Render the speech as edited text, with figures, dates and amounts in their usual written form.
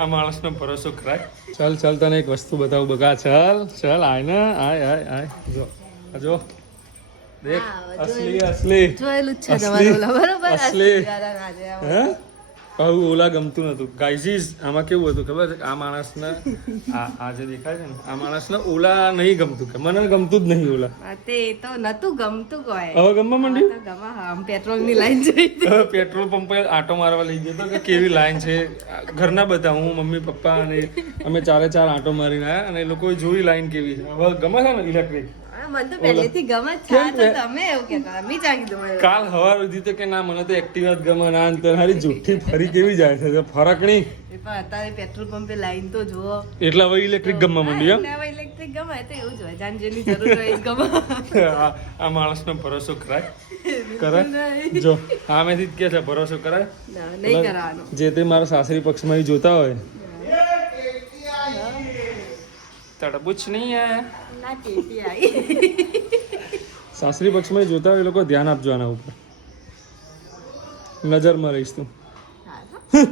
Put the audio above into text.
આ માણસનો ભરોસો કરાય. ચાલ ચાલ તને એક વસ્તુ બતાવું બગા. ચાલ ચાલ આય ને આય જો દેખ અસલી અસલી જોયેલું જ છે તમારું ઓલા, બરોબર? અસલી આજે હે કહું ઓલા ગમતું નતું ગાઈઝીસ. આમાં કેવું હતું ખબર છે? આ માણસને આ જે દેખાય છે ને આ માણસને ઓલા નહીં ગમતું કે મને ગમતું જ નહીં ઓલા. તે તો નતું ગમતું કોઈ. હવે ગમવા માંડ્યું. તો ગમા આમ પેટ્રોલ ની લાઈન જોઈ. પેટ્રોલ પંપે આટો મારવા લઈ ગયો તો કે કેવી લાઈન છે. ઘરના બધા હું મમ્મી પપ્પા અને અમે 4 આટો મારીને આવ્યા અને એ લોકોએ જોઈ લાઈન કેવી છે. હવે ગમે છે ને ઇલેક્ટ્રિક. મને તો પહેલેથી ગમે જ છે. તો તમે એવું કહેતા અમે જ કીધું મને. કાલ હવાર સુધી તો કે ના મને તો એક્ટિવા જ ગમે ના અંતર હારી જુઠ્ઠી ફરી કેવી જાય છે ફરક નહીં. પણ અત્યારે પેટ્રોલ પંપે લાઈન તો જુઓ. એટલે હવે ઇલેક્ટ્રિક ગમવા માંડ્યું હવે ઇલેક્ટ્રિક ગમે તો એવું જ હોય. જાન જેની જરૂર હોય એ જ ગમે. એમ. આ માણસનો ભરોસો કરાય જો આમેથી જ કે છે ભરોસો કરાય ના, નહીં કરવાનો. જે તે મારા સાસરી પક્ષમાં જોતા હોય તડબૂચ નહીં હે ના ટેટી આવી. સાસરી પક્ષમાં જોતા હોય એ લોકો ધ્યાન આપજો આના ઉપર. નજરમાં રહીશ તું. હા.